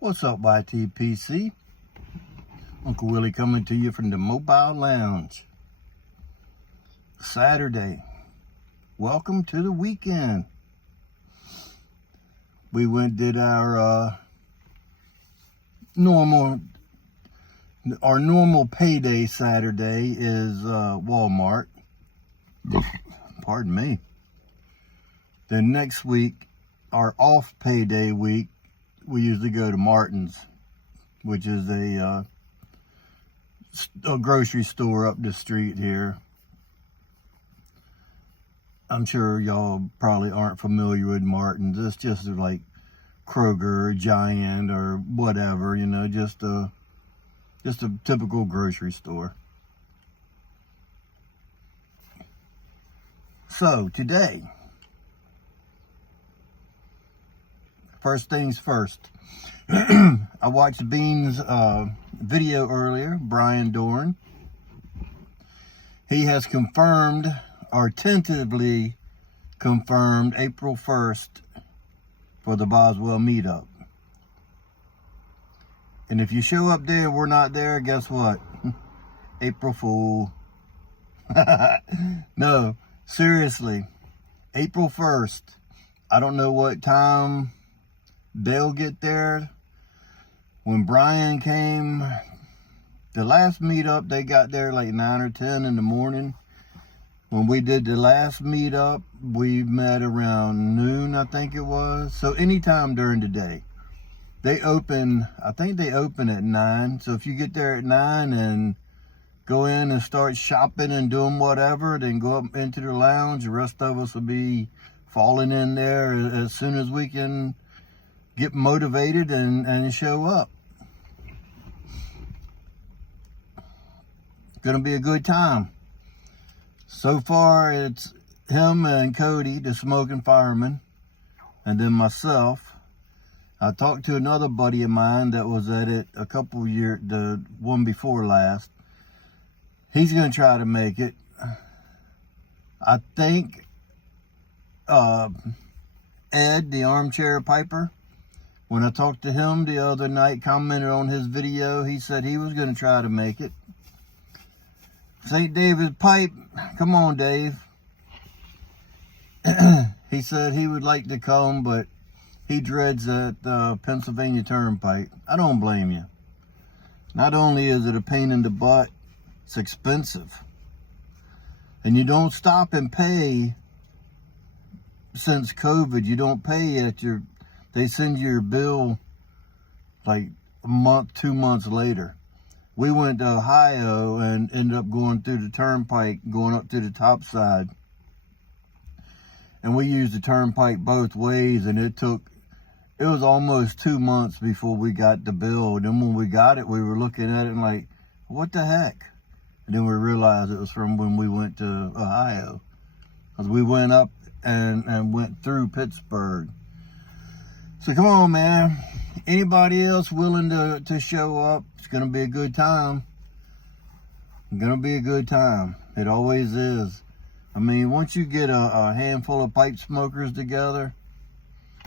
What's up, YTPC? Uncle Willie coming to you from the Mobile Lounge. Saturday. Welcome to the weekend. We did our normal payday Saturday is Walmart. Pardon me. Then next week, our off payday week, we usually go to Martin's, which is a grocery store up the street here. I'm sure y'all probably aren't familiar with Martin's. It's just like Kroger or Giant or whatever, you know, just a typical grocery store. So today, first things first. I watched Bean's video earlier, Brian Dorn. He has confirmed, or tentatively confirmed, April 1st for the Boswell Meetup. And if you show up there and we're not there, guess what? April Fool. No, seriously, April 1st. I don't know what time they'll get there. When Brian came, the last meetup, they got there like 9 or 10 in the morning. When we did the last meetup, we met around noon, I think it was. So anytime during the day. They open, I think they open at 9. So if you get there at 9 and go in and start shopping and doing whatever, then go up into the lounge. The rest of us will be falling in there as soon as we can get motivated and show up. Gonna be a good time. So far, it's him and Cody, the smoking fireman, and then myself. I talked to another buddy of mine that was at it a couple years, the one before last. He's gonna try to make it. I think Ed, the armchair piper, when I talked to him the other night, commented on his video, he said he was going to try to make it. St. David's Pipe, come on, Dave. He said he would like to come, but he dreads that Pennsylvania Turnpike. I don't blame you. Not only is it a pain in the butt, it's expensive. And you don't stop and pay since COVID. You don't pay at your... They send you your bill like a month, 2 months later. We went to Ohio and ended up going through the turnpike, going up to the top side. And we used the turnpike both ways, and it was almost 2 months before we got the bill. And then when we got it, we were looking at it and like, what the heck? And then we realized it was from when we went to Ohio. Because we went up and went through Pittsburgh. So come on, man. Anybody else willing to show up? It's going to be a good time. It's going to be a good time. It always is. I mean, once you get a handful of pipe smokers together,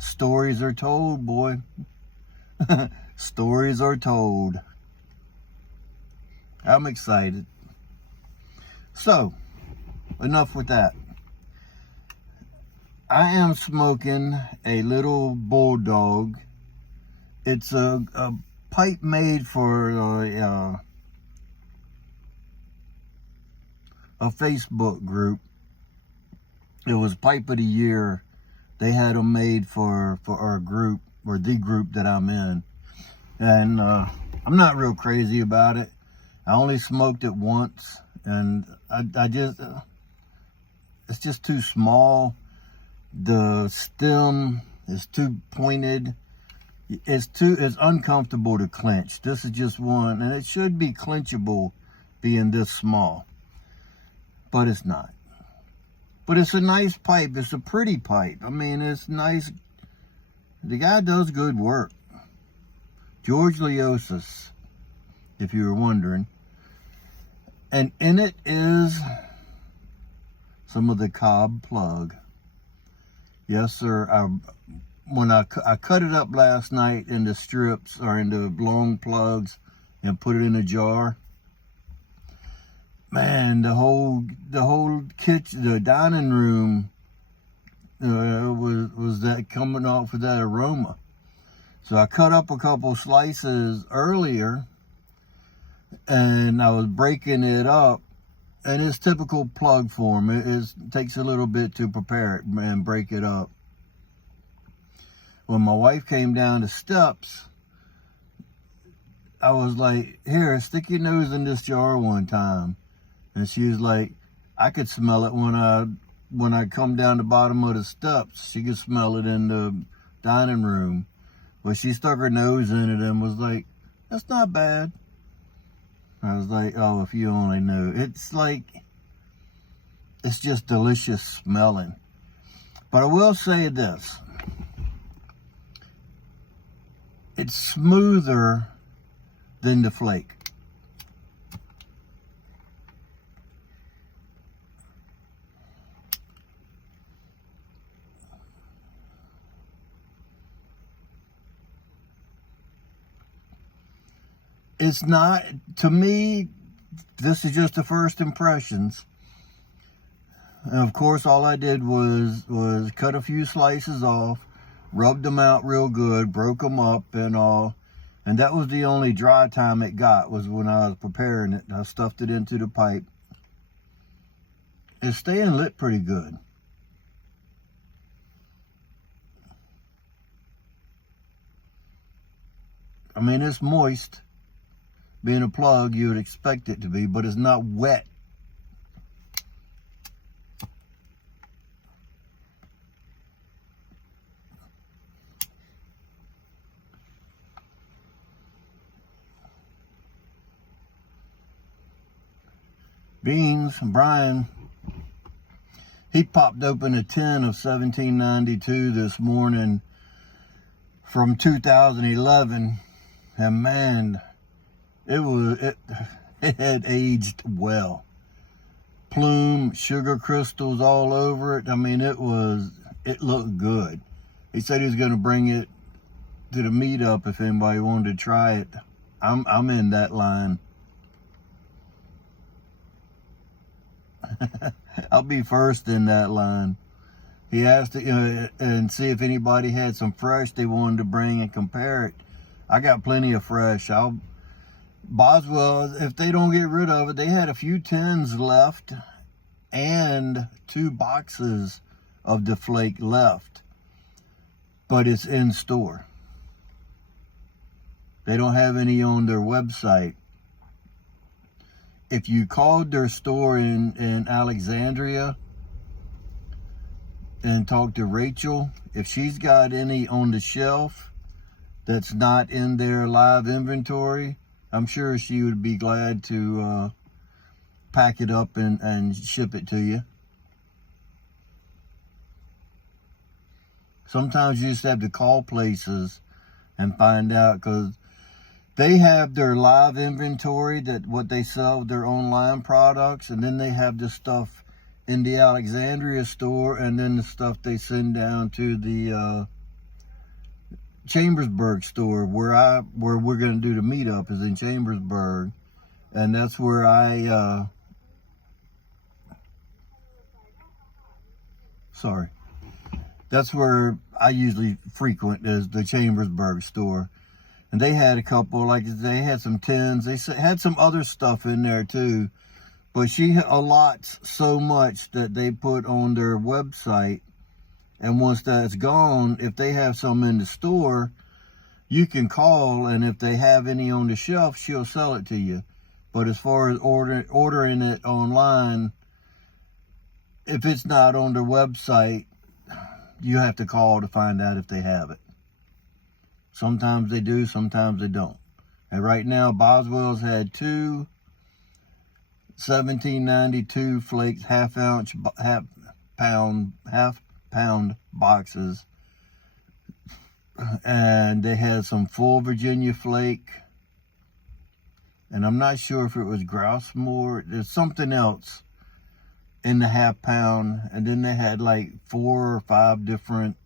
stories are told, boy. Stories are told. I'm excited. So, enough with that. I am smoking a little Bulldog. It's a pipe made for a Facebook group. It was Pipe of the Year. They had them made for our group, or the group that I'm in. And I'm not real crazy about it. I only smoked it once, and I just, it's just too small. The stem is too pointed. It's uncomfortable to clench. This is just one, and it should be clenchable being this small, but it's not. But it's a nice pipe. It's a pretty pipe. I mean, it's nice. The guy does good work. George Leosis, if you were wondering. And in it is some of the cob plug. Yes, sir. when I cut it up last night into strips or into long plugs and put it in a jar. Man, the whole kitchen, the dining room, was that coming off with that aroma. So I cut up a couple slices earlier, and I was breaking it up, and it's typical plug form. It takes a little bit to prepare it and break it up. When my wife came down the steps, I was like, here, stick your nose in this jar one time. And she was like, I could smell it when I come down the bottom of the steps. She could smell it in the dining room. But she stuck her nose in it and was like, that's not bad. I was like, oh, if you only knew. It's like, it's just delicious smelling. But I will say this. It's smoother than the flake. It's not, to me, this is just the first impressions. And of course, all I did was cut a few slices off, rubbed them out real good, broke them up and all. And that was the only dry time it got, was when I was preparing it. I stuffed it into the pipe. It's staying lit pretty good. I mean, it's moist. Being a plug, you would expect it to be, but it's not wet. Beans, Brian, he popped open a tin of 1792 this morning from 2011, and man, it had aged well. Plume, sugar crystals all over it. I mean, it looked good. He said he was going to bring it to the meetup if anybody wanted to try it. I'm in that line. I'll be first in that line. He asked and see if anybody had some fresh they wanted to bring and compare it. I got plenty of fresh. Boswell, if they don't get rid of it, they had a few tins left and 2 boxes of the flake left, but it's in store. They don't have any on their website. If you called their store in Alexandria and talked to Rachel, if she's got any on the shelf that's not in their live inventory, I'm sure she would be glad to pack it up and ship it to you. Sometimes you just have to call places and find out, because they have their live inventory, that what they sell, their online products, and then they have the stuff in the Alexandria store, and then the stuff they send down to the Chambersburg store, where we're going to do the meetup, is in Chambersburg, and that's where that's where I usually frequent, is the Chambersburg store. And they had a couple, like they had some tins. They had some other stuff in there too. But she allots so much that they put on their website. And once that's gone, if they have some in the store, you can call. And if they have any on the shelf, she'll sell it to you. But as far as ordering it online, if it's not on their website, you have to call to find out if they have it. Sometimes they do, sometimes they don't. And right now, Boswells had 2 1792 flakes, half pound boxes. And they had some full Virginia flake. And I'm not sure if it was Grousemore. There's something else in the half pound. And then they had like 4 or 5 different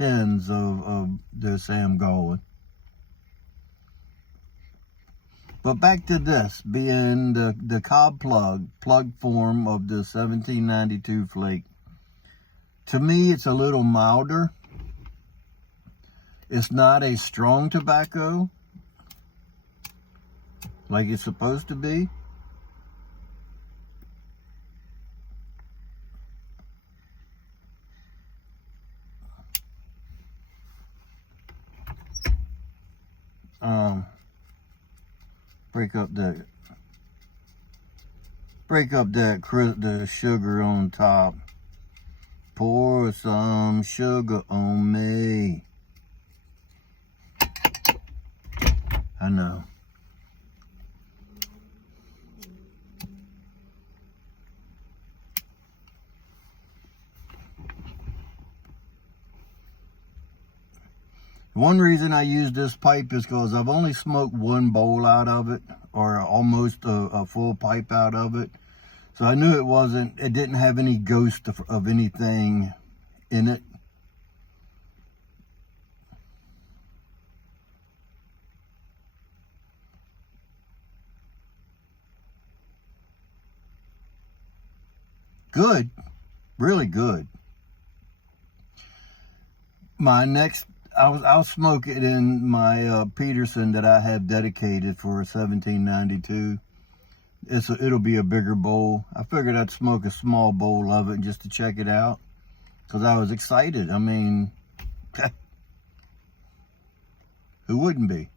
tens of the Sam going. But back to this, being the cob plug form of the 1792 flake. To me, it's a little milder. It's not a strong tobacco like it's supposed to be. Break up the sugar on top. Pour some sugar on me. I know. One reason I use this pipe is because I've only smoked one bowl out of it, or almost a full pipe out of it. So I knew it didn't have any ghost of anything in it. Good, really good. My next, I'll smoke it in my Peterson that I have dedicated for 1792. It'll be a bigger bowl. I figured I'd smoke a small bowl of it just to check it out, because I was excited. I mean, who wouldn't be?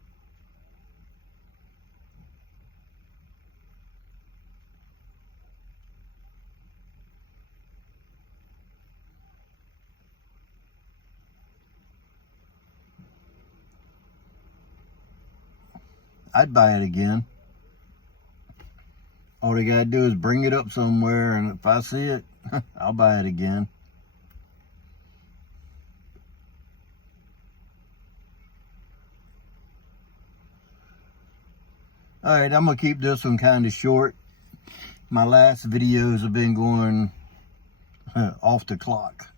I'd buy it again. All they gotta do is bring it up somewhere, and if I see it, I'll buy it again. All right, I'm gonna keep this one kind of short. My last videos have been going off the clock.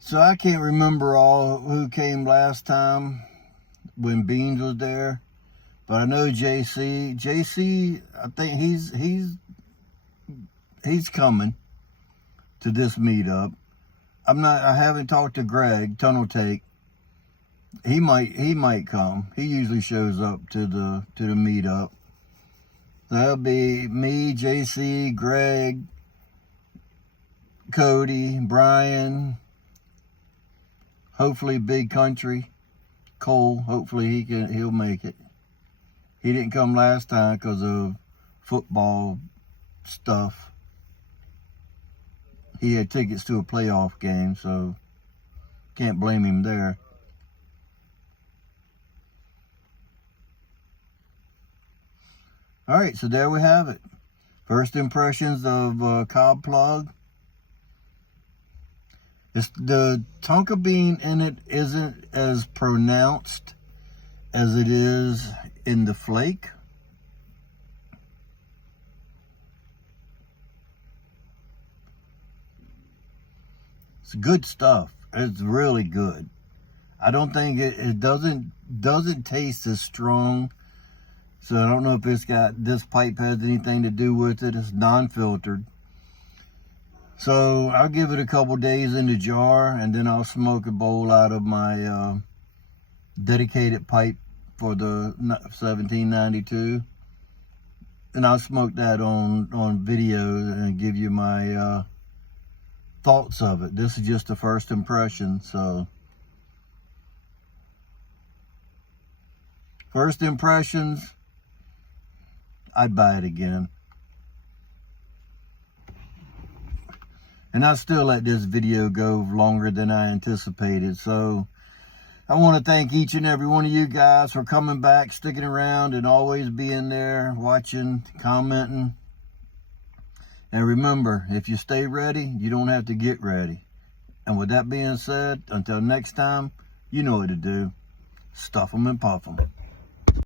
So I can't remember all who came last time when Beans was there, but I know JC. JC, I think he's coming to this meetup. I haven't talked to Greg Tunnel Take. He might come. He usually shows up to the meetup. That'll be me, JC, Greg, Cody, Brian. Hopefully Big Country, Cole, hopefully he'll make it. He didn't come last time because of football stuff. He had tickets to a playoff game, so can't blame him there. All right, so there we have it. First impressions of cob plug. The tonka bean in it isn't as pronounced as it is in the flake. It's good stuff. It's really good. I don't think it doesn't taste as strong. So I don't know if this pipe has anything to do with it. It's non-filtered. So I'll give it a couple days in the jar, and then I'll smoke a bowl out of my dedicated pipe for the 1792. And I'll smoke that on video and give you my thoughts of it. This is just a first impression, so first impressions, I'd buy it again. And I still let this video go longer than I anticipated. So I want to thank each and every one of you guys for coming back, sticking around, and always being there, watching, commenting. And remember, if you stay ready, you don't have to get ready. And with that being said, until next time, you know what to do. Stuff them and puff them.